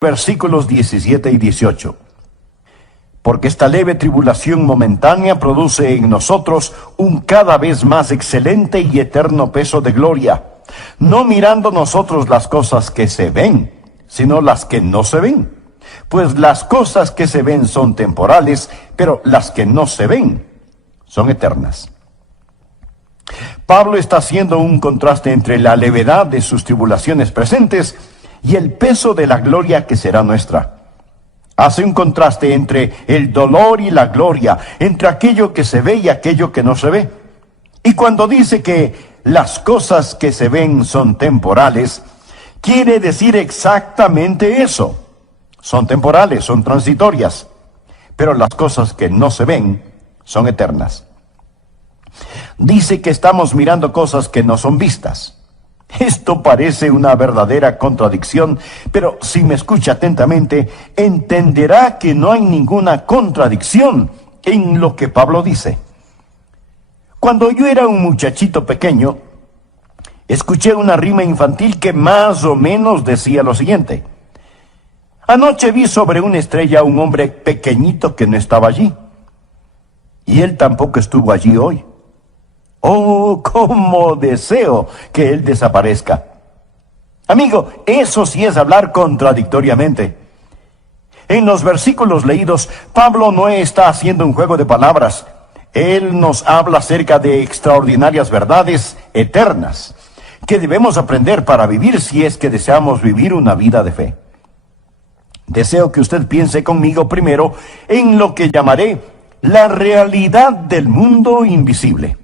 versículos 17 y 18. Porque esta leve tribulación momentánea produce en nosotros un cada vez más excelente y eterno peso de gloria, no mirando nosotros las cosas que se ven, sino las que no se ven. Pues las cosas que se ven son temporales, pero las que no se ven son eternas. Pablo está haciendo un contraste entre la levedad de sus tribulaciones presentes y el peso de la gloria que será nuestra. Hace un contraste entre el dolor y la gloria, entre aquello que se ve y aquello que no se ve. Y cuando dice que las cosas que se ven son temporales, quiere decir exactamente eso. Son temporales, son transitorias, pero las cosas que no se ven son eternas. Dice que estamos mirando cosas que no son vistas. Esto parece una verdadera contradicción, pero si me escucha atentamente, entenderá que no hay ninguna contradicción en lo que Pablo dice. Cuando yo era un muchachito pequeño, escuché una rima infantil que más o menos decía lo siguiente: anoche vi sobre una estrella a un hombre pequeñito que no estaba allí, y él tampoco estuvo allí hoy. Oh, cómo deseo que él desaparezca. Amigo, eso sí es hablar contradictoriamente. En los versículos leídos, Pablo no está haciendo un juego de palabras. Él nos habla acerca de extraordinarias verdades eternas que debemos aprender para vivir si es que deseamos vivir una vida de fe. Deseo que usted piense conmigo primero en lo que llamaré la realidad del mundo invisible.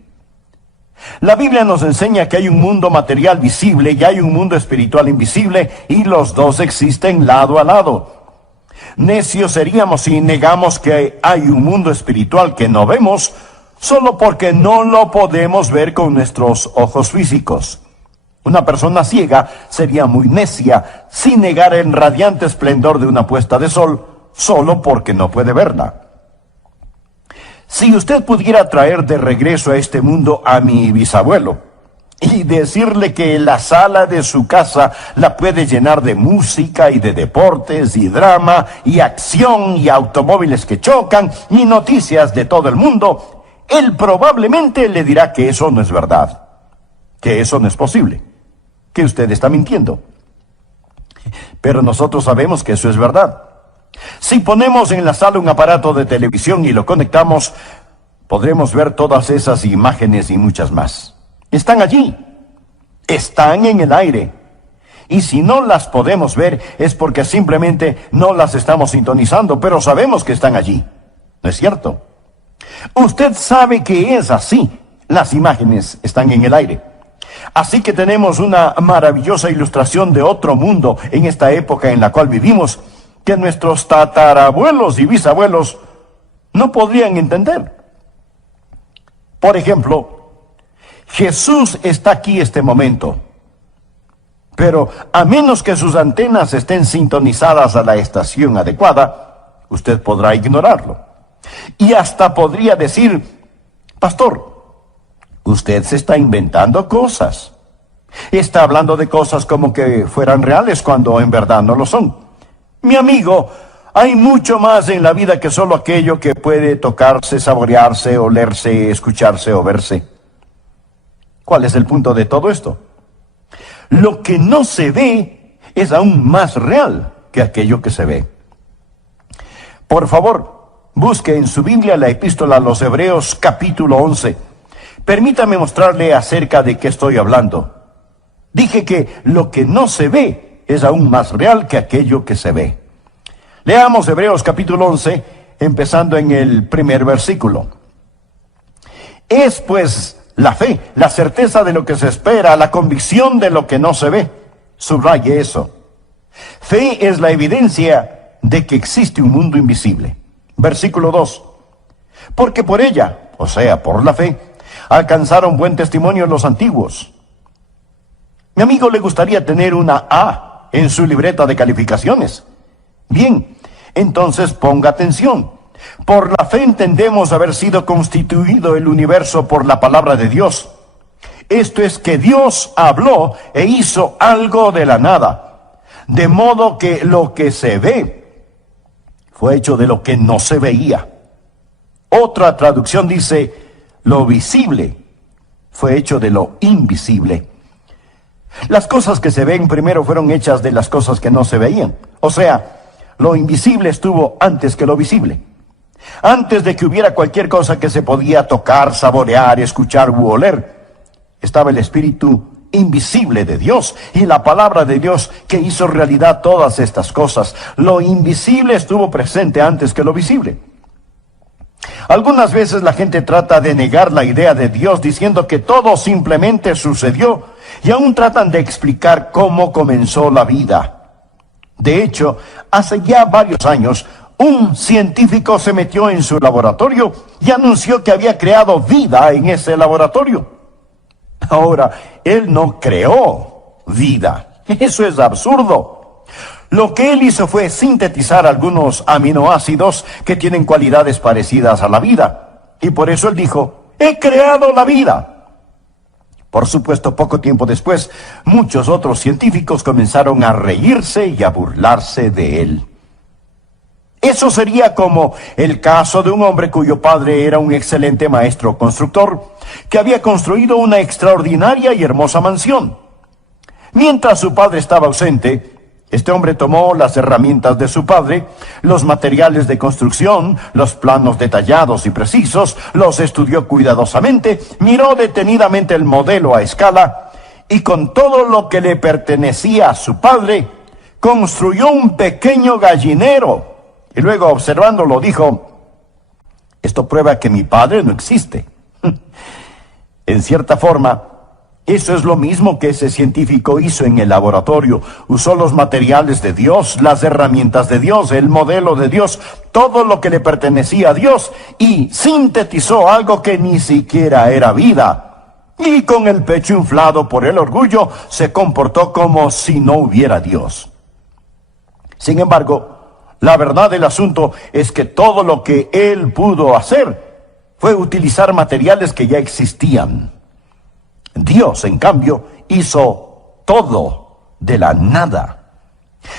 La Biblia nos enseña que hay un mundo material visible y hay un mundo espiritual invisible, y los dos existen lado a lado. Necios seríamos si negamos que hay un mundo espiritual que no vemos, solo porque no lo podemos ver con nuestros ojos físicos. Una persona ciega sería muy necia si negara el radiante esplendor de una puesta de sol, solo porque no puede verla. Si usted pudiera traer de regreso a este mundo a mi bisabuelo y decirle que la sala de su casa la puede llenar de música y de deportes y drama y acción y automóviles que chocan y noticias de todo el mundo, él probablemente le dirá que eso no es verdad, que eso no es posible, que usted está mintiendo. Pero nosotros sabemos que eso es verdad. Si ponemos en la sala un aparato de televisión y lo conectamos, podremos ver todas esas imágenes y muchas más. Están allí, están en el aire. Y si no las podemos ver es porque simplemente no las estamos sintonizando, pero sabemos que están allí. ¿No es cierto? Usted sabe que es así. Las imágenes están en el aire. Así que tenemos una maravillosa ilustración de otro mundo en esta época en la cual vivimos, que nuestros tatarabuelos y bisabuelos no podrían entender. Por ejemplo, Jesús está aquí este momento, pero a menos que sus antenas estén sintonizadas a la estación adecuada, usted podrá ignorarlo. Y hasta podría decir: pastor, usted se está inventando cosas. Está hablando de cosas como que fueran reales cuando en verdad no lo son. Mi amigo, hay mucho más en la vida que solo aquello que puede tocarse, saborearse, olerse, escucharse o verse. ¿Cuál es el punto de todo esto? Lo que no se ve es aún más real que aquello que se ve. Por favor, busque en su Biblia la epístola a los Hebreos capítulo 11. Permítame mostrarle acerca de qué estoy hablando. Dije que lo que no se ve es aún más real que aquello que se ve. Leamos Hebreos capítulo 11, empezando en el primer versículo. Es pues la fe, la certeza de lo que se espera, la convicción de lo que no se ve. Subraye eso. Fe es la evidencia de que existe un mundo invisible. Versículo 2. Porque por ella, o sea, por la fe, alcanzaron buen testimonio los antiguos. Mi amigo, ¿le gustaría tener una A en su libreta de calificaciones? Bien, entonces ponga atención. Por la fe entendemos haber sido constituido el universo por la palabra de Dios. Esto es que Dios habló e hizo algo de la nada. De modo que lo que se ve fue hecho de lo que no se veía. Otra traducción dice, lo visible fue hecho de lo invisible. Las cosas que se ven primero fueron hechas de las cosas que no se veían. O sea, lo invisible estuvo antes que lo visible. Antes de que hubiera cualquier cosa que se podía tocar, saborear, escuchar u oler, estaba el Espíritu invisible de Dios y la palabra de Dios que hizo realidad todas estas cosas. Lo invisible estuvo presente antes que lo visible. Algunas veces la gente trata de negar la idea de Dios diciendo que todo simplemente sucedió y aún tratan de explicar cómo comenzó la vida. De hecho, hace ya varios años, un científico se metió en su laboratorio y anunció que había creado vida en ese laboratorio. Ahora, él no creó vida. Eso es absurdo. Lo que él hizo fue sintetizar algunos aminoácidos que tienen cualidades parecidas a la vida. Y por eso él dijo, he creado la vida. Por supuesto, poco tiempo después, muchos otros científicos comenzaron a reírse y a burlarse de él. Eso sería como el caso de un hombre cuyo padre era un excelente maestro constructor, que había construido una extraordinaria y hermosa mansión. Mientras su padre estaba ausente, este hombre tomó las herramientas de su padre, los materiales de construcción, los planos detallados y precisos, los estudió cuidadosamente, miró detenidamente el modelo a escala y con todo lo que le pertenecía a su padre, construyó un pequeño gallinero. Y luego, observándolo, dijo, esto prueba que mi padre no existe. En cierta forma, eso es lo mismo que ese científico hizo en el laboratorio. Usó los materiales de Dios, las herramientas de Dios, el modelo de Dios, todo lo que le pertenecía a Dios, y sintetizó algo que ni siquiera era vida. Y con el pecho inflado por el orgullo, se comportó como si no hubiera Dios. Sin embargo, la verdad del asunto es que todo lo que él pudo hacer fue utilizar materiales que ya existían. Dios, en cambio, hizo todo de la nada.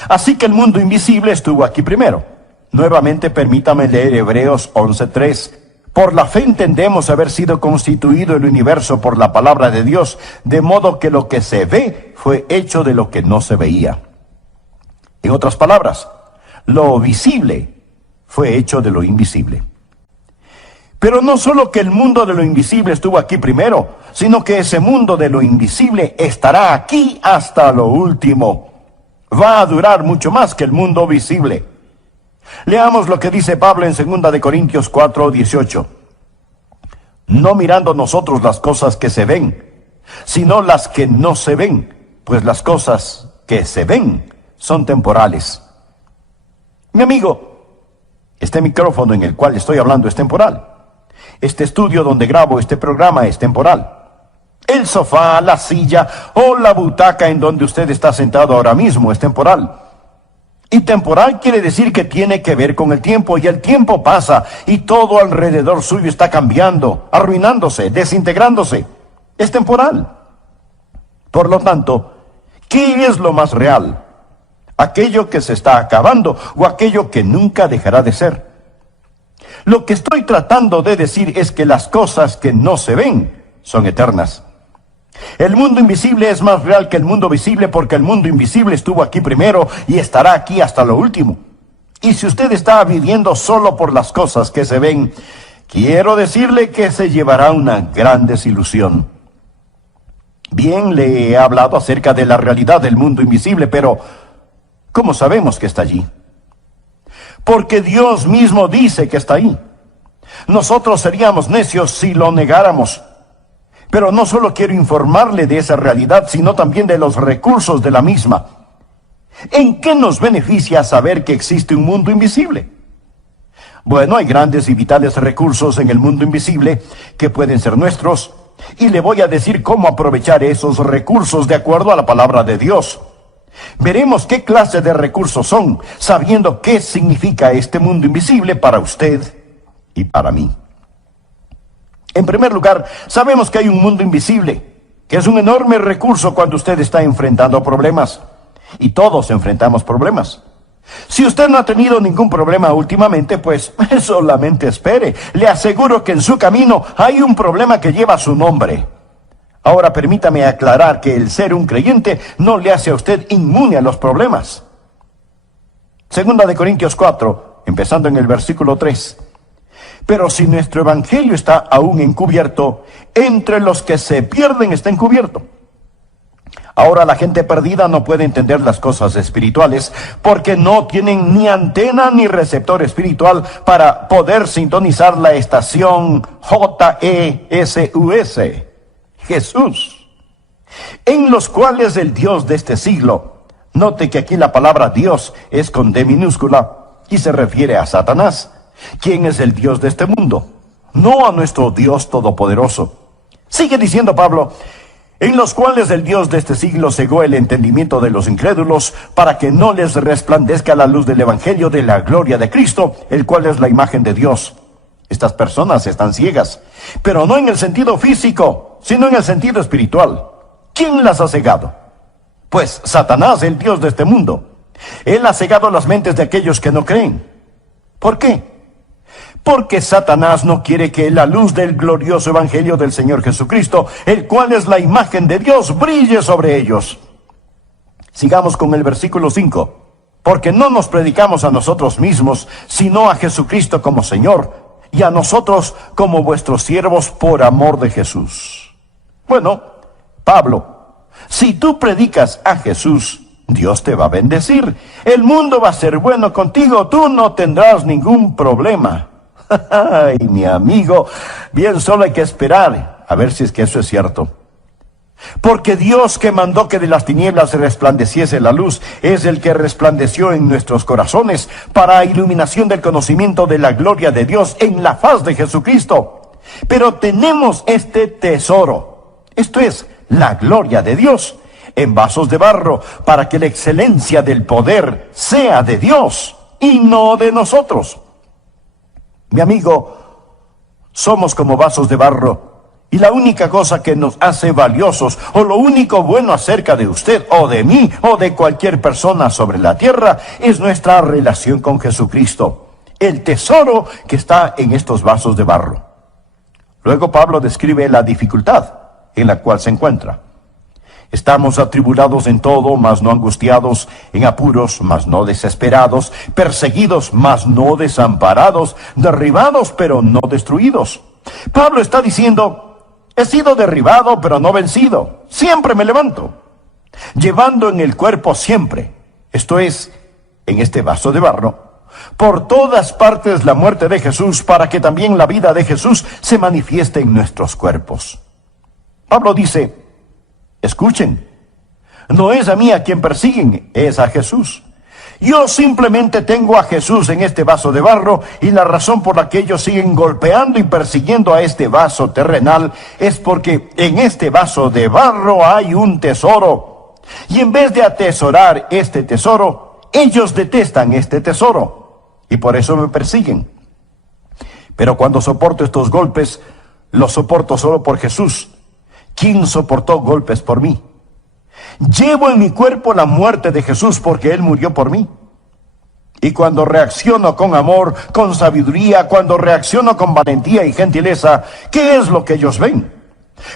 Así que el mundo invisible estuvo aquí primero. Nuevamente permítame leer Hebreos 11:3. Por la fe entendemos haber sido constituido el universo por la palabra de Dios, de modo que lo que se ve fue hecho de lo que no se veía. En otras palabras, lo visible fue hecho de lo invisible. Pero no solo que el mundo de lo invisible estuvo aquí primero, sino que ese mundo de lo invisible estará aquí hasta lo último. Va a durar mucho más que el mundo visible. Leamos lo que dice Pablo en 2 de Corintios 4:18. No mirando nosotros las cosas que se ven, sino las que no se ven, pues las cosas que se ven son temporales. Mi amigo, este micrófono en el cual estoy hablando es temporal. Este estudio donde grabo este programa es temporal. El sofá, la silla o la butaca en donde usted está sentado ahora mismo es temporal. Y temporal quiere decir que tiene que ver con el tiempo, y el tiempo pasa y todo alrededor suyo está cambiando, arruinándose, desintegrándose. Es temporal. Por lo tanto, ¿qué es lo más real? ¿Aquello que se está acabando o aquello que nunca dejará de ser? Lo que estoy tratando de decir es que las cosas que no se ven son eternas. El mundo invisible es más real que el mundo visible porque el mundo invisible estuvo aquí primero y estará aquí hasta lo último. Y si usted está viviendo solo por las cosas que se ven, quiero decirle que se llevará una gran desilusión. Bien, le he hablado acerca de la realidad del mundo invisible, pero ¿cómo sabemos que está allí? Porque Dios mismo dice que está ahí. Nosotros seríamos necios si lo negáramos. Pero no solo quiero informarle de esa realidad, sino también de los recursos de la misma. ¿En qué nos beneficia saber que existe un mundo invisible? Bueno, hay grandes y vitales recursos en el mundo invisible que pueden ser nuestros, y le voy a decir cómo aprovechar esos recursos de acuerdo a la palabra de Dios. Veremos qué clase de recursos son, sabiendo qué significa este mundo invisible para usted y para mí. En primer lugar, sabemos que hay un mundo invisible, que es un enorme recurso cuando usted está enfrentando problemas. Y todos enfrentamos problemas. Si usted no ha tenido ningún problema últimamente, pues solamente espere. Le aseguro que en su camino hay un problema que lleva su nombre. Ahora permítame aclarar que el ser un creyente no le hace a usted inmune a los problemas. Segunda de Corintios 4, empezando en el versículo 3. Pero si nuestro evangelio está aún encubierto, entre los que se pierden está encubierto. Ahora la gente perdida no puede entender las cosas espirituales porque no tienen ni antena ni receptor espiritual para poder sintonizar la estación JESUS, Jesús, en los cuales el Dios de este siglo, note que aquí la palabra Dios es con D minúscula y se refiere a Satanás, quien es el Dios de este mundo, no a nuestro Dios todopoderoso. Sigue diciendo Pablo, en los cuales el Dios de este siglo cegó el entendimiento de los incrédulos, para que no les resplandezca la luz del evangelio de la gloria de Cristo, el cual es la imagen de Dios. Estas personas están ciegas, pero no en el sentido físico, sino en el sentido espiritual. ¿Quién las ha cegado? Pues Satanás, el Dios de este mundo. Él ha cegado las mentes de aquellos que no creen. ¿Por qué? Porque Satanás no quiere que la luz del glorioso evangelio del Señor Jesucristo, el cual es la imagen de Dios, brille sobre ellos. Sigamos con el versículo 5. Porque no nos predicamos a nosotros mismos, sino a Jesucristo como Señor, y a nosotros como vuestros siervos por amor de Jesús. Bueno, Pablo, si tú predicas a Jesús, Dios te va a bendecir. El mundo va a ser bueno contigo, tú no tendrás ningún problema. Ay, mi amigo, bien solo hay que esperar a ver si es que eso es cierto. Porque Dios, que mandó que de las tinieblas resplandeciese la luz, es el que resplandeció en nuestros corazones para iluminación del conocimiento de la gloria de Dios en la faz de Jesucristo. Pero tenemos este tesoro, esto es, la gloria de Dios, en vasos de barro, para que la excelencia del poder sea de Dios y no de nosotros. Mi amigo, somos como vasos de barro, y la única cosa que nos hace valiosos, o lo único bueno acerca de usted, o de mí, o de cualquier persona sobre la tierra, es nuestra relación con Jesucristo, el tesoro que está en estos vasos de barro. Luego Pablo describe la dificultad en la cual se encuentra. Estamos atribulados en todo, mas no angustiados, en apuros, mas no desesperados, perseguidos, mas no desamparados, derribados, pero no destruidos. Pablo está diciendo, he sido derribado, pero no vencido. Siempre me levanto, llevando en el cuerpo siempre, esto es, en este vaso de barro, por todas partes la muerte de Jesús, para que también la vida de Jesús se manifieste en nuestros cuerpos. Pablo dice, escuchen, no es a mí a quien persiguen, es a Jesús. Yo simplemente tengo a Jesús en este vaso de barro, y la razón por la que ellos siguen golpeando y persiguiendo a este vaso terrenal es porque en este vaso de barro hay un tesoro. Y en vez de atesorar este tesoro, ellos detestan este tesoro, y por eso me persiguen. Pero cuando soporto estos golpes, los soporto solo por Jesús, quien soportó golpes por mí. Llevo en mi cuerpo la muerte de Jesús porque Él murió por mí. Y cuando reacciono con amor, con sabiduría, cuando reacciono con valentía y gentileza, ¿qué es lo que ellos ven?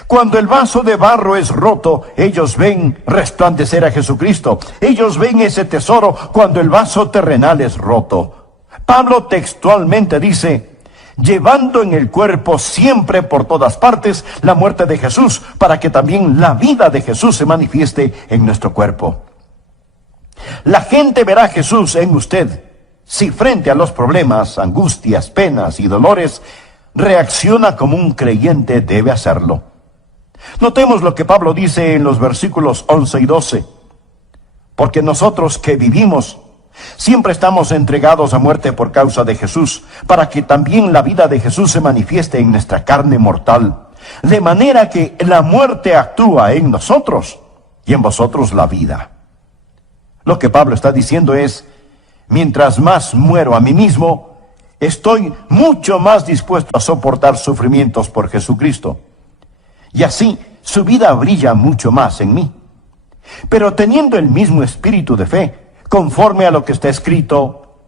Cuando el vaso de barro es roto, ellos ven resplandecer a Jesucristo. Ellos ven ese tesoro cuando el vaso terrenal es roto. Pablo textualmente dice, llevando en el cuerpo siempre por todas partes la muerte de Jesús, para que también la vida de Jesús se manifieste en nuestro cuerpo. La gente verá a Jesús en usted si frente a los problemas, angustias, penas y dolores reacciona como un creyente debe hacerlo. Notemos lo que Pablo dice en los versículos 11 y 12. Porque nosotros que vivimos siempre estamos entregados a muerte por causa de Jesús, para que también la vida de Jesús se manifieste en nuestra carne mortal, de manera que la muerte actúa en nosotros y en vosotros la vida. Lo que Pablo está diciendo es, mientras más muero a mí mismo, estoy mucho más dispuesto a soportar sufrimientos por Jesucristo. Y así su vida brilla mucho más en mí. Pero teniendo el mismo espíritu de fe, conforme a lo que está escrito,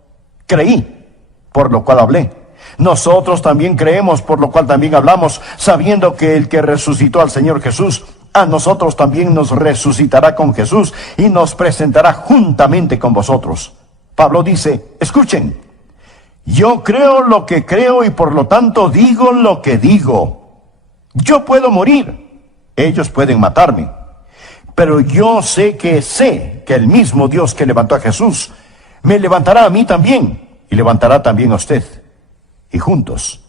creí, por lo cual hablé. Nosotros también creemos, por lo cual también hablamos, sabiendo que el que resucitó al Señor Jesús, a nosotros también nos resucitará con Jesús y nos presentará juntamente con vosotros. Pablo dice, escuchen, yo creo lo que creo y por lo tanto digo lo que digo. Yo puedo morir, ellos pueden matarme, pero yo sé que el mismo Dios que levantó a Jesús me levantará a mí también y levantará también a usted. Y juntos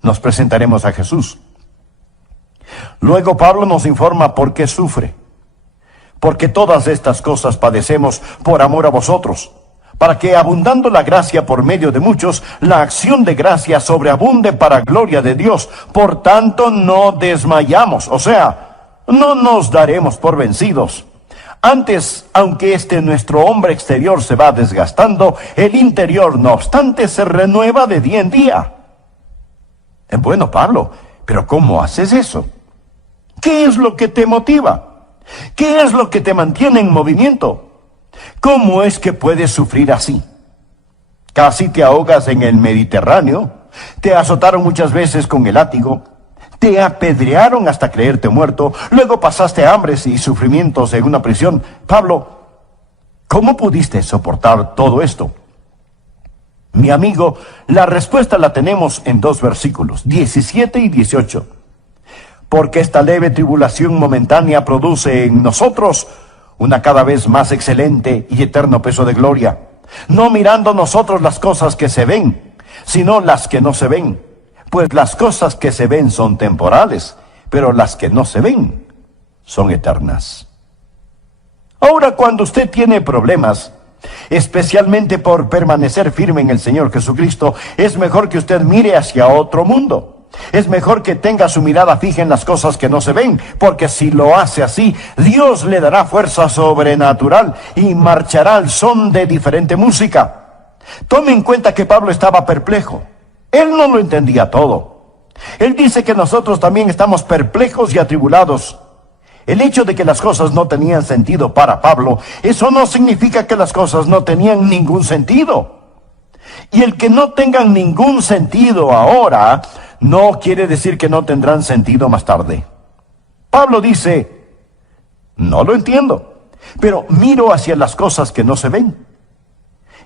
nos presentaremos a Jesús. Luego Pablo nos informa por qué sufre. Porque todas estas cosas padecemos por amor a vosotros, para que abundando la gracia por medio de muchos, la acción de gracia sobreabunde para gloria de Dios. Por tanto no desmayamos, o sea, no nos daremos por vencidos. Antes, aunque nuestro hombre exterior se va desgastando, el interior, no obstante, se renueva de día en día. Bueno, Pablo, pero ¿cómo haces eso? ¿Qué es lo que te motiva? ¿Qué es lo que te mantiene en movimiento? ¿Cómo es que puedes sufrir así? Casi te ahogas en el Mediterráneo, te azotaron muchas veces con el látigo, te apedrearon hasta creerte muerto, luego pasaste hambres y sufrimientos en una prisión. Pablo, ¿cómo pudiste soportar todo esto? Mi amigo, la respuesta la tenemos en 2 versículos, 17 y 18. Porque esta leve tribulación momentánea produce en nosotros una cada vez más excelente y eterno peso de gloria, no mirando nosotros las cosas que se ven, sino las que no se ven. Pues las cosas que se ven son temporales, pero las que no se ven son eternas. Ahora, cuando usted tiene problemas, especialmente por permanecer firme en el Señor Jesucristo, es mejor que usted mire hacia otro mundo. Es mejor que tenga su mirada fija en las cosas que no se ven, porque si lo hace así, Dios le dará fuerza sobrenatural y marchará al son de diferente música. Tome en cuenta que Pablo estaba perplejo. Él no lo entendía todo. Él dice que nosotros también estamos perplejos y atribulados. El hecho de que las cosas no tenían sentido para Pablo, eso no significa que las cosas no tenían ningún sentido. Y el que no tengan ningún sentido ahora, no quiere decir que no tendrán sentido más tarde. Pablo dice, no lo entiendo, pero miro hacia las cosas que no se ven.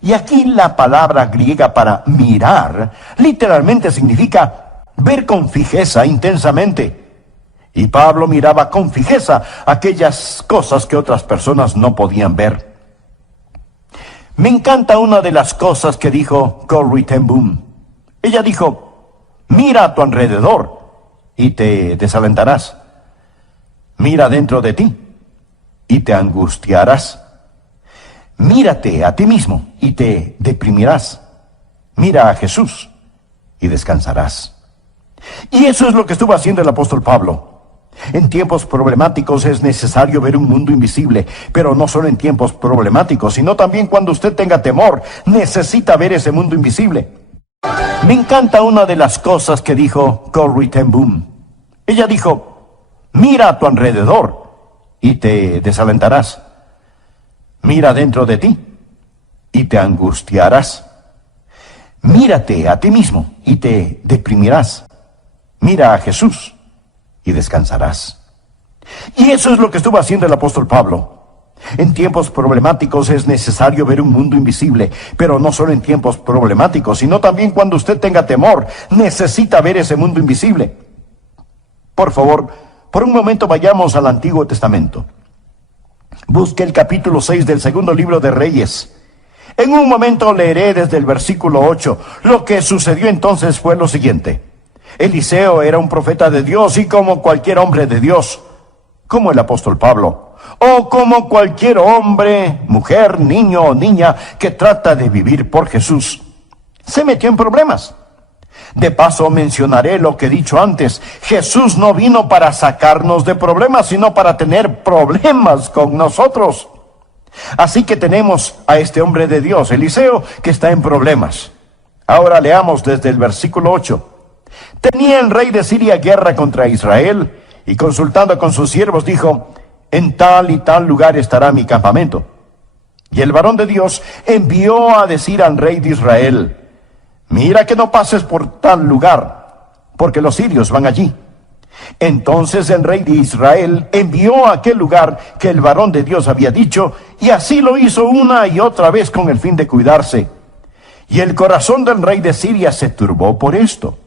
Y aquí la palabra griega para mirar literalmente significa ver con fijeza, intensamente. Y Pablo miraba con fijeza aquellas cosas que otras personas no podían ver. Me encanta una de las cosas que dijo Corrie ten Boom. Ella dijo, mira a tu alrededor y te desalentarás. Mira dentro de ti y te angustiarás. Mírate a ti mismo y te deprimirás. Mira a Jesús y descansarás. Y eso es lo que estuvo haciendo el apóstol Pablo. En tiempos problemáticos es necesario ver un mundo invisible, pero no solo en tiempos problemáticos, sino también cuando usted tenga temor, necesita ver ese mundo invisible. Me encanta una de las cosas que dijo Corrie ten Boom. Ella dijo, mira a tu alrededor y te desalentarás. Mira dentro de ti y te angustiarás. Mírate a ti mismo y te deprimirás. Mira a Jesús y descansarás. Y eso es lo que estuvo haciendo el apóstol Pablo. En tiempos problemáticos es necesario ver un mundo invisible, pero no solo en tiempos problemáticos, sino también cuando usted tenga temor, necesita ver ese mundo invisible. Por favor, por un momento vayamos al Antiguo Testamento. Busque el capítulo 6 del segundo libro de Reyes. En un momento leeré desde el versículo 8. Lo que sucedió entonces fue lo siguiente. Eliseo era un profeta de Dios y como cualquier hombre de Dios, como el apóstol Pablo, o como cualquier hombre, mujer, niño o niña que trata de vivir por Jesús, se metió en problemas. De paso mencionaré lo que he dicho antes. Jesús no vino para sacarnos de problemas, sino para tener problemas con nosotros. Así que tenemos a este hombre de Dios, Eliseo, que está en problemas. Ahora leamos desde el versículo 8. Tenía el rey de Siria guerra contra Israel, y consultando con sus siervos dijo, en tal y tal lugar estará mi campamento. Y el varón de Dios envió a decir al rey de Israel: mira que no pases por tal lugar, porque los sirios van allí. Entonces el rey de Israel envió a aquel lugar que el varón de Dios había dicho, y así lo hizo una y otra vez con el fin de cuidarse. Y el corazón del rey de Siria se turbó por esto,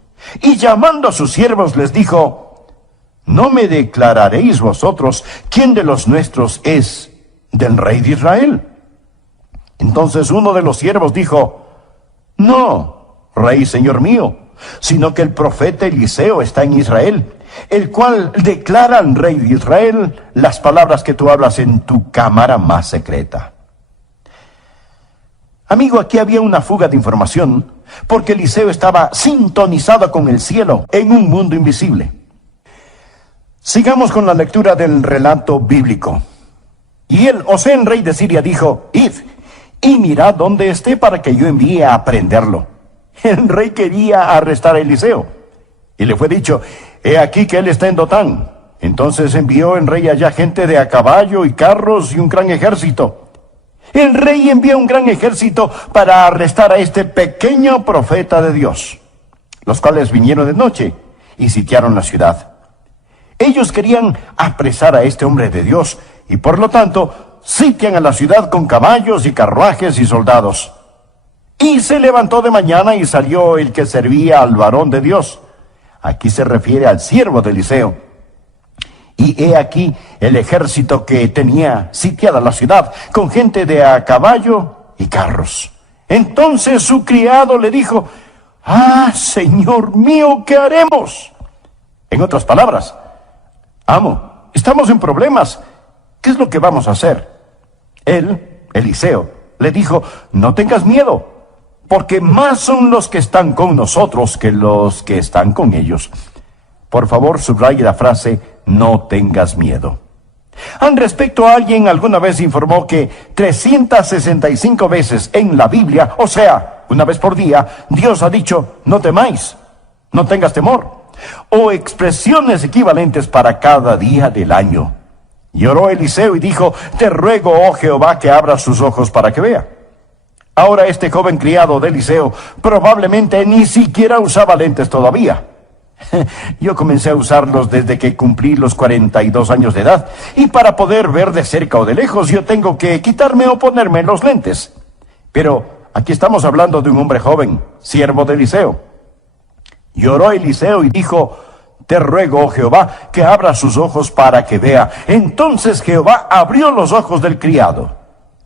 y llamando a sus siervos les dijo: ¿no me declararéis vosotros quién de los nuestros es del rey de Israel? Entonces uno de los siervos dijo: no, rey señor mío, sino que el profeta Eliseo está en Israel, el cual declara al rey de Israel las palabras que tú hablas en tu cámara más secreta. Amigo, aquí había una fuga de información, porque Eliseo estaba sintonizado con el cielo en un mundo invisible. Sigamos con la lectura del relato bíblico. Y él, Osén, rey de Siria, dijo: id, y mirad dónde esté para que yo envíe a prenderlo. El rey quería arrestar a Eliseo, y le fue dicho: he aquí que él está en Dotán. Entonces envió el rey allá gente de a caballo y carros y un gran ejército. El rey envió un gran ejército para arrestar a este pequeño profeta de Dios, los cuales vinieron de noche y sitiaron la ciudad. Ellos querían apresar a este hombre de Dios, y por lo tanto sitian a la ciudad con caballos y carruajes y soldados. Y se levantó de mañana y salió el que servía al varón de Dios. Aquí se refiere al siervo de Eliseo. Y he aquí el ejército que tenía sitiada la ciudad, con gente de a caballo y carros. Entonces su criado le dijo: ah, señor mío, ¿qué haremos? En otras palabras: amo, estamos en problemas. ¿Qué es lo que vamos a hacer? Él, Eliseo, le dijo: no tengas miedo, porque más son los que están con nosotros que los que están con ellos. Por favor, subraye la frase: no tengas miedo. Al respecto, alguien alguna vez informó que 365 veces en la Biblia, o sea, una vez por día, Dios ha dicho: no temáis, no tengas temor, o expresiones equivalentes para cada día del año. Y oró Eliseo y dijo: te ruego, oh Jehová, que abra sus ojos para que vea. Ahora este joven criado de Eliseo probablemente ni siquiera usaba lentes todavía. Yo comencé a usarlos desde que cumplí los 42 años de edad, y para poder ver de cerca o de lejos yo tengo que quitarme o ponerme los lentes. Pero aquí estamos hablando de un hombre joven, siervo de Eliseo. Y oró Eliseo y dijo: te ruego, oh Jehová, que abra sus ojos para que vea. Entonces Jehová abrió los ojos del criado,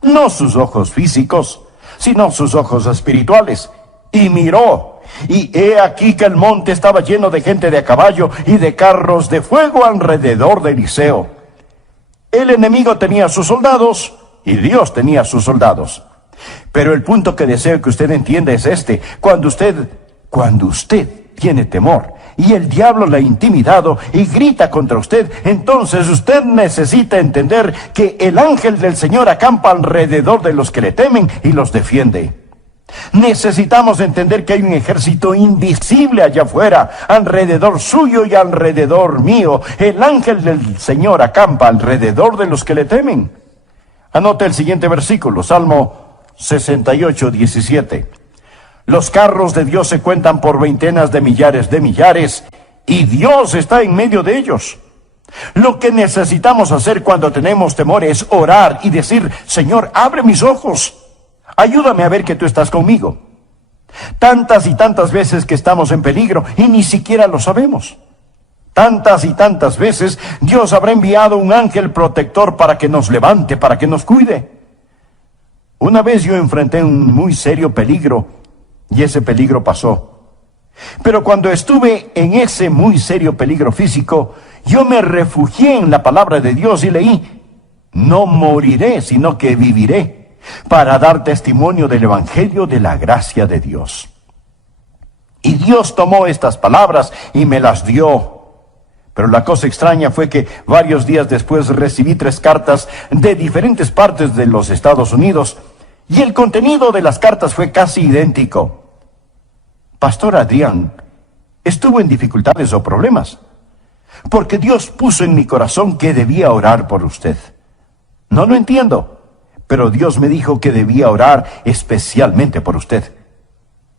no sus ojos físicos, sino sus ojos espirituales, y miró. Y he aquí que el monte estaba lleno de gente de a caballo y de carros de fuego alrededor de Eliseo. El enemigo tenía sus soldados y Dios tenía sus soldados. Pero el punto que deseo que usted entienda es este: cuando usted tiene temor y el diablo le ha intimidado y grita contra usted, entonces usted necesita entender que el ángel del Señor acampa alrededor de los que le temen y los defiende. Necesitamos entender que hay un ejército invisible allá afuera, alrededor suyo y alrededor mío. El ángel del Señor acampa alrededor de los que le temen. Anote el siguiente versículo, Salmo 68, 17. Los carros de Dios se cuentan por veintenas de millares, y Dios está en medio de ellos. Lo que necesitamos hacer cuando tenemos temor es orar y decir: Señor, abre mis ojos. Ayúdame a ver que tú estás conmigo. Tantas y tantas veces que estamos en peligro y ni siquiera lo sabemos. Tantas y tantas veces Dios habrá enviado un ángel protector para que nos levante, para que nos cuide. Una vez yo enfrenté un muy serio peligro y ese peligro pasó. Pero cuando estuve en ese muy serio peligro físico, yo me refugié en la palabra de Dios y leí: no moriré, sino que viviré, para dar testimonio del evangelio de la gracia de Dios. Y Dios tomó estas palabras y me las dio. Pero la cosa extraña fue que varios días después recibí 3 cartas de diferentes partes de los Estados Unidos, y el contenido de las cartas fue casi idéntico. Pastor Adrián, ¿estuvo en dificultades o problemas? Porque Dios puso en mi corazón que debía orar por usted. No lo entiendo, pero Dios me dijo que debía orar especialmente por usted.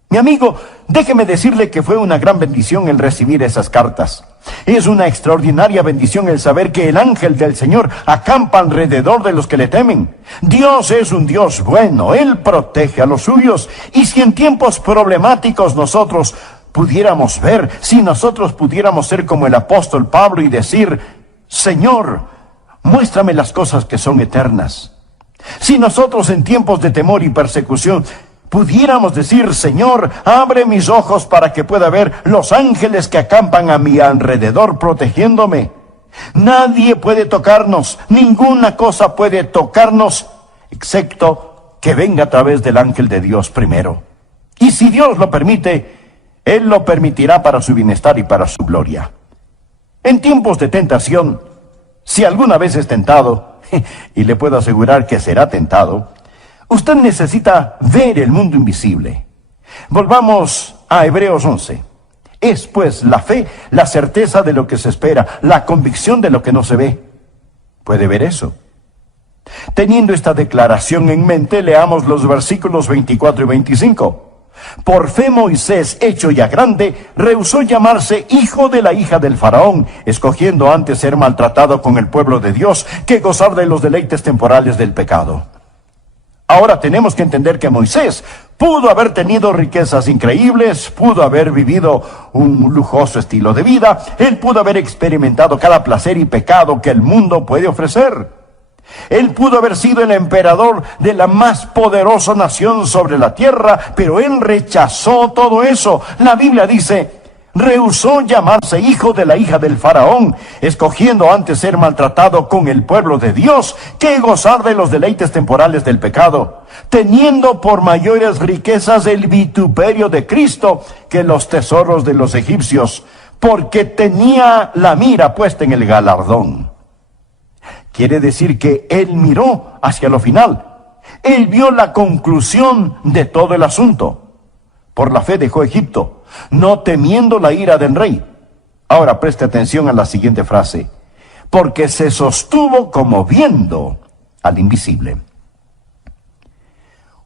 Mi amigo, déjeme decirle que fue una gran bendición el recibir esas cartas. Es una extraordinaria bendición el saber que el ángel del Señor acampa alrededor de los que le temen. Dios es un Dios bueno, Él protege a los suyos. Y si en tiempos problemáticos nosotros pudiéramos ver, si nosotros pudiéramos ser como el apóstol Pablo y decir: Señor, muéstrame las cosas que son eternas. Si nosotros en tiempos de temor y persecución pudiéramos decir: Señor, abre mis ojos para que pueda ver los ángeles que acampan a mi alrededor protegiéndome. Nadie puede tocarnos, ninguna cosa puede tocarnos, excepto que venga a través del ángel de Dios primero. Y si Dios lo permite, Él lo permitirá para su bienestar y para su gloria. En tiempos de tentación, si alguna vez es tentado, y le puedo asegurar que será tentado, usted necesita ver el mundo invisible. Volvamos a Hebreos 11. Es pues la fe, la certeza de lo que se espera, la convicción de lo que no se ve. ¿Puede ver eso? Teniendo esta declaración en mente, leamos los versículos 24 y 25. Por fe Moisés, hecho ya grande, rehusó llamarse hijo de la hija del faraón, escogiendo antes ser maltratado con el pueblo de Dios que gozar de los deleites temporales del pecado. Ahora tenemos que entender que Moisés pudo haber tenido riquezas increíbles, pudo haber vivido un lujoso estilo de vida, él pudo haber experimentado cada placer y pecado que el mundo puede ofrecer. Él pudo haber sido el emperador de la más poderosa nación sobre la tierra, pero él rechazó todo eso. La Biblia dice: rehusó llamarse hijo de la hija del faraón, escogiendo antes ser maltratado con el pueblo de Dios que gozar de los deleites temporales del pecado, teniendo por mayores riquezas el vituperio de Cristo que los tesoros de los egipcios, porque tenía la mira puesta en el galardón. Quiere decir que él miró hacia lo final. Él vio la conclusión de todo el asunto. Por la fe dejó Egipto, no temiendo la ira del rey. Ahora preste atención a la siguiente frase: porque se sostuvo como viendo al invisible.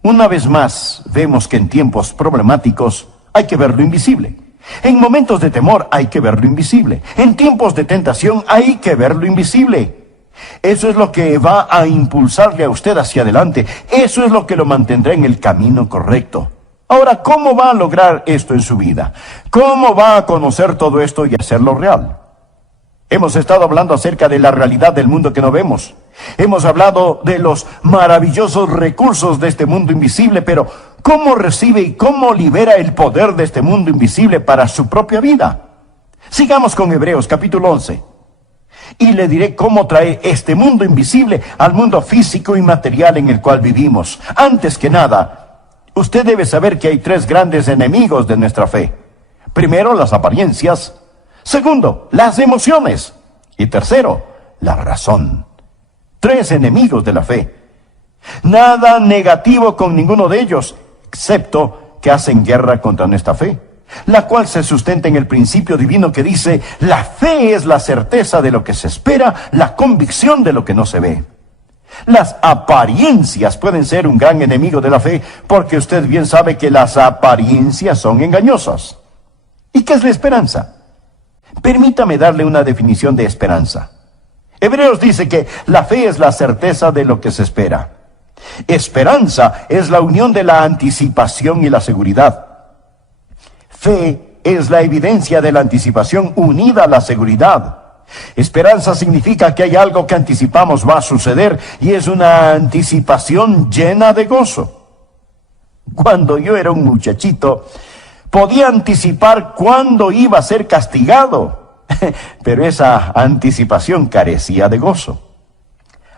Una vez más, vemos que en tiempos problemáticos hay que ver lo invisible. En momentos de temor hay que ver lo invisible. En tiempos de tentación hay que ver lo invisible. Eso es lo que va a impulsarle a usted hacia adelante. Eso es lo que lo mantendrá en el camino correcto. Ahora, ¿cómo va a lograr esto en su vida? ¿Cómo va a conocer todo esto y hacerlo real? Hemos estado hablando acerca de la realidad del mundo que no vemos. Hemos hablado de los maravillosos recursos de este mundo invisible, pero ¿cómo recibe y cómo libera el poder de este mundo invisible para su propia vida? Sigamos con Hebreos capítulo 11. Y le diré cómo trae este mundo invisible al mundo físico y material en el cual vivimos. Antes que nada, usted debe saber que hay tres grandes enemigos de nuestra fe. Primero, las apariencias. Segundo, las emociones. Y tercero, la razón. Tres enemigos de la fe. Nada negativo con ninguno de ellos, excepto que hacen guerra contra nuestra fe, la cual se sustenta en el principio divino que dice: la fe es la certeza de lo que se espera, la convicción de lo que no se ve. Las apariencias pueden ser un gran enemigo de la fe, porque usted bien sabe que las apariencias son engañosas. ¿Y qué es la esperanza? Permítame darle una definición de esperanza. Hebreos dice que la fe es la certeza de lo que se espera. Esperanza es la unión de la anticipación y la seguridad. Fe es la evidencia de la anticipación unida a la seguridad. Esperanza significa que hay algo que anticipamos va a suceder y es una anticipación llena de gozo. Cuando yo era un muchachito, podía anticipar cuándo iba a ser castigado, pero esa anticipación carecía de gozo.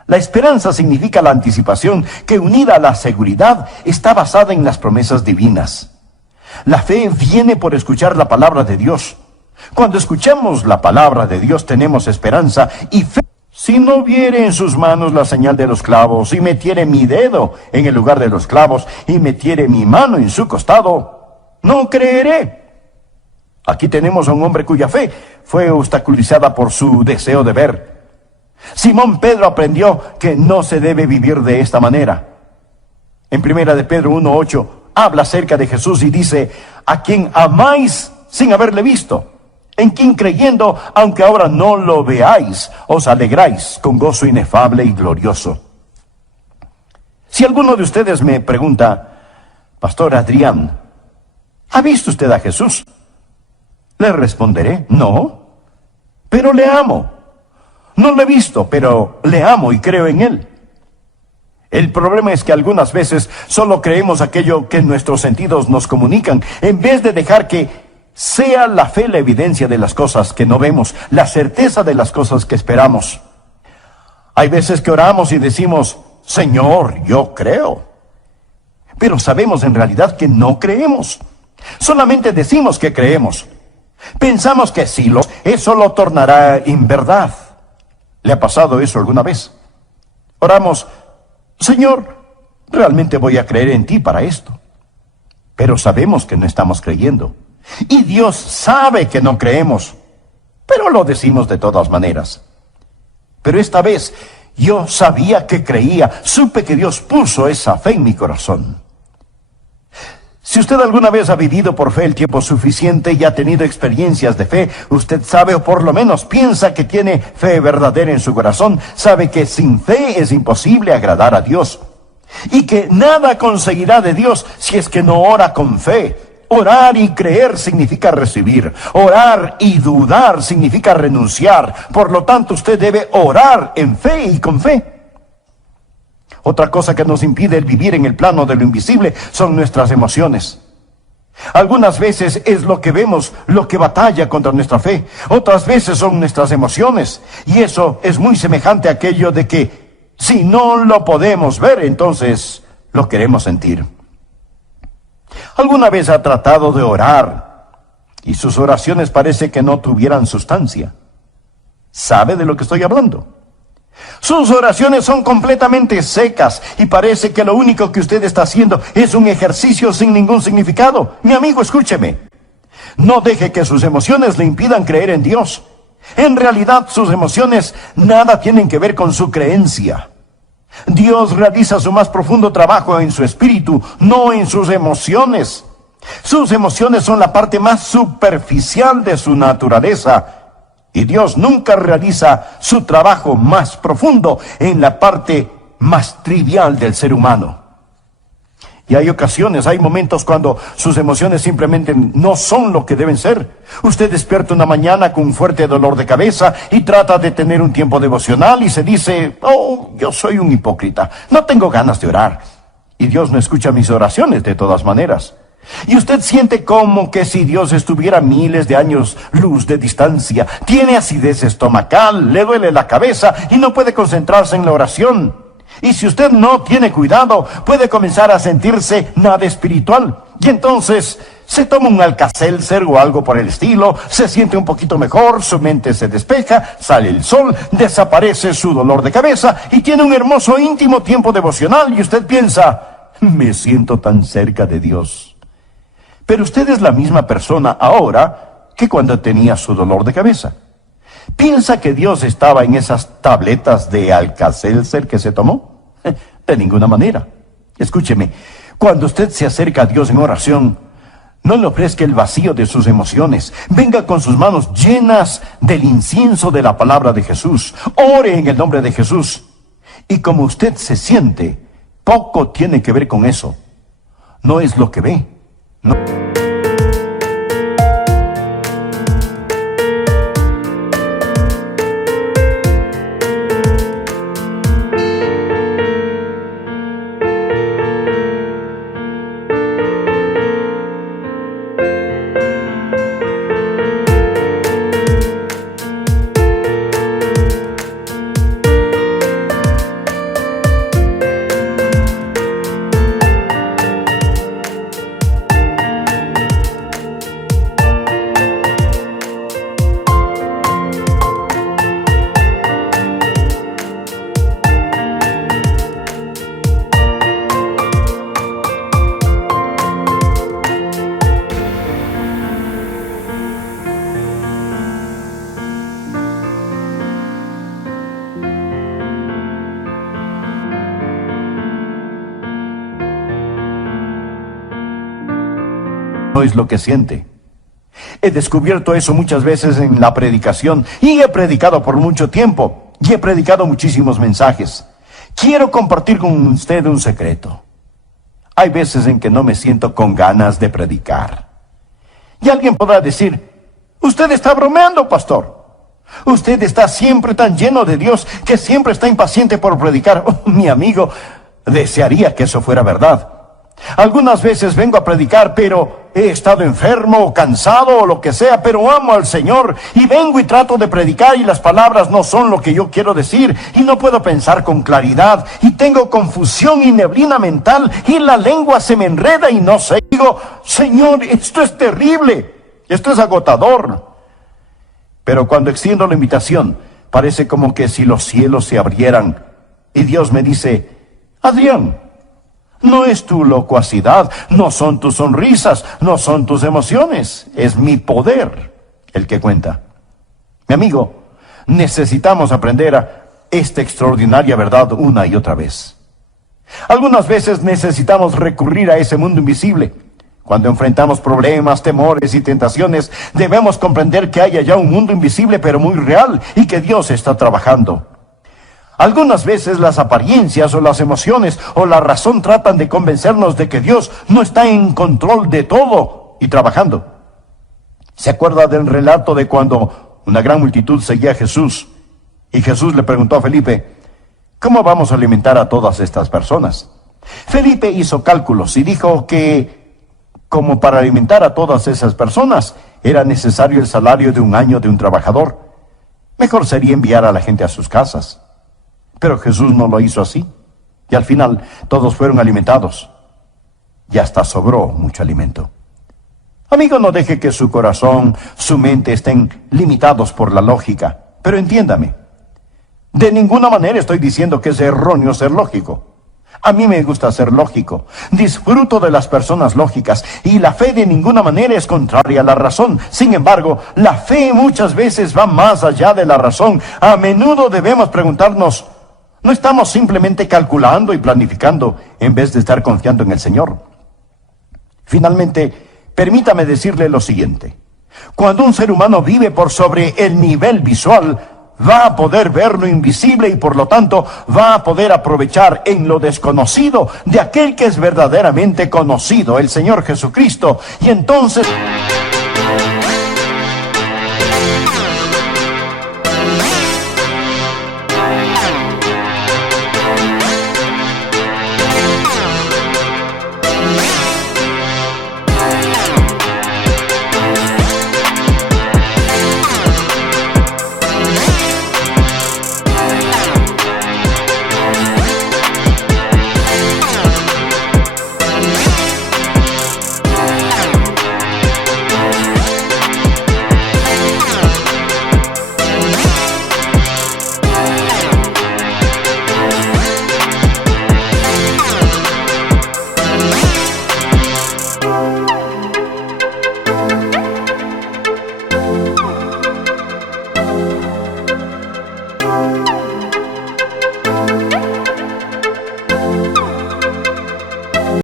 La esperanza significa la anticipación que, unida a la seguridad, está basada en las promesas divinas. La fe viene por escuchar la palabra de Dios. Cuando escuchamos la palabra de Dios tenemos esperanza y fe. Si no viere en sus manos la señal de los clavos, y metiere mi dedo en el lugar de los clavos, y metiere mi mano en su costado, no creeré. Aquí tenemos a un hombre cuya fe fue obstaculizada por su deseo de ver. Simón Pedro aprendió que no se debe vivir de esta manera. En primera de Pedro 1:8 habla acerca de Jesús y dice: a quien amáis sin haberle visto, en quien creyendo, aunque ahora no lo veáis, os alegráis con gozo inefable y glorioso. Si alguno de ustedes me pregunta: Pastor Adrián, ¿ha visto usted a Jesús? Le responderé: no, pero le amo. No lo he visto, pero le amo y creo en él. El problema es que algunas veces solo creemos aquello que nuestros sentidos nos comunican, en vez de dejar que sea la fe la evidencia de las cosas que no vemos, la certeza de las cosas que esperamos. Hay veces que oramos y decimos: Señor, yo creo. Pero sabemos en realidad que no creemos. Solamente decimos que creemos. Pensamos que sí, eso lo tornará en verdad. ¿Le ha pasado eso alguna vez? Oramos: Señor, realmente voy a creer en ti para esto. Pero sabemos que no estamos creyendo. Y Dios sabe que no creemos, pero lo decimos de todas maneras. Pero esta vez yo sabía que creía, supe que Dios puso esa fe en mi corazón. Si usted alguna vez ha vivido por fe el tiempo suficiente y ha tenido experiencias de fe, usted sabe, o por lo menos piensa que tiene fe verdadera en su corazón, sabe que sin fe es imposible agradar a Dios. Y que nada conseguirá de Dios si es que no ora con fe. Orar y creer significa recibir. Orar y dudar significa renunciar. Por lo tanto, usted debe orar en fe y con fe. Otra cosa que nos impide el vivir en el plano de lo invisible son nuestras emociones. Algunas veces es lo que vemos lo que batalla contra nuestra fe. Otras veces son nuestras emociones. Y eso es muy semejante a aquello de que si no lo podemos ver, entonces lo queremos sentir. ¿Alguna vez ha tratado de orar y sus oraciones parece que no tuvieran sustancia? ¿Sabe de lo que estoy hablando? Sus oraciones son completamente secas y parece que lo único que usted está haciendo es un ejercicio sin ningún significado. Mi amigo, escúcheme. No deje que sus emociones le impidan creer en Dios. En realidad, sus emociones nada tienen que ver con su creencia. Dios realiza su más profundo trabajo en su espíritu, no en sus emociones. Sus emociones son la parte más superficial de su naturaleza. Y Dios nunca realiza su trabajo más profundo en la parte más trivial del ser humano. Y hay ocasiones, hay momentos cuando sus emociones simplemente no son lo que deben ser. Usted despierta una mañana con un fuerte dolor de cabeza y trata de tener un tiempo devocional y se dice: oh, yo soy un hipócrita, no tengo ganas de orar. Y Dios no escucha mis oraciones de todas maneras. Y usted siente como que si Dios estuviera miles de años luz de distancia. Tiene acidez estomacal, le duele la cabeza y no puede concentrarse en la oración. Y si usted no tiene cuidado, puede comenzar a sentirse nada espiritual. Y entonces se toma un Alka-Seltzer o algo por el estilo, se siente un poquito mejor, su mente se despeja, sale el sol, desaparece su dolor de cabeza y tiene un hermoso íntimo tiempo devocional. Y usted piensa: me siento tan cerca de Dios. Pero usted es la misma persona ahora que cuando tenía su dolor de cabeza. ¿Piensa que Dios estaba en esas tabletas de Alka-Seltzer que se tomó? De ninguna manera. Escúcheme, cuando usted se acerca a Dios en oración, no le ofrezca el vacío de sus emociones. Venga con sus manos llenas del incienso de la palabra de Jesús. Ore en el nombre de Jesús. Y como usted se siente, poco tiene que ver con eso. No es lo que ve. No. no es lo que siente. He descubierto eso muchas veces en la predicación y he predicado por mucho tiempo y he predicado muchísimos mensajes. Quiero compartir con usted un secreto. Hay veces en que no me siento con ganas de predicar. Y alguien podrá decir, usted está bromeando, pastor. Usted está siempre tan lleno de Dios que siempre está impaciente por predicar. Oh, mi amigo, desearía que eso fuera verdad. Algunas veces vengo a predicar, pero he estado enfermo o cansado o lo que sea, pero amo al Señor y vengo y trato de predicar y las palabras no son lo que yo quiero decir y no puedo pensar con claridad y tengo confusión y neblina mental y la lengua se me enreda y no sé. Digo, Señor, esto es terrible, esto es agotador. Pero cuando extiendo la invitación, parece como que si los cielos se abrieran y Dios me dice, Adrián, no es tu locuacidad, no son tus sonrisas, no son tus emociones, es mi poder el que cuenta. Mi amigo, necesitamos aprender a esta extraordinaria verdad una y otra vez. Algunas veces necesitamos recurrir a ese mundo invisible. Cuando enfrentamos problemas, temores y tentaciones, debemos comprender que hay allá un mundo invisible pero muy real y que Dios está trabajando. Algunas veces las apariencias o las emociones o la razón tratan de convencernos de que Dios no está en control de todo y trabajando. ¿Se acuerda del relato de cuando una gran multitud seguía a Jesús y Jesús le preguntó a Felipe, ¿cómo vamos a alimentar a todas estas personas? Felipe hizo cálculos y dijo que como para alimentar a todas esas personas era necesario el salario de un año de un trabajador. Mejor sería enviar a la gente a sus casas. Pero Jesús no lo hizo así. Y al final todos fueron alimentados. Y hasta sobró mucho alimento. Amigo, no deje que su corazón, su mente estén limitados por la lógica. Pero entiéndame. De ninguna manera estoy diciendo que es erróneo ser lógico. A mí me gusta ser lógico. Disfruto de las personas lógicas. Y la fe de ninguna manera es contraria a la razón. Sin embargo, la fe muchas veces va más allá de la razón. A menudo debemos preguntarnos, ¿no estamos simplemente calculando y planificando en vez de estar confiando en el Señor? Finalmente, permítame decirle lo siguiente. Cuando un ser humano vive por sobre el nivel visual, va a poder ver lo invisible y por lo tanto va a poder aprovechar en lo desconocido de aquel que es verdaderamente conocido, el Señor Jesucristo. Y entonces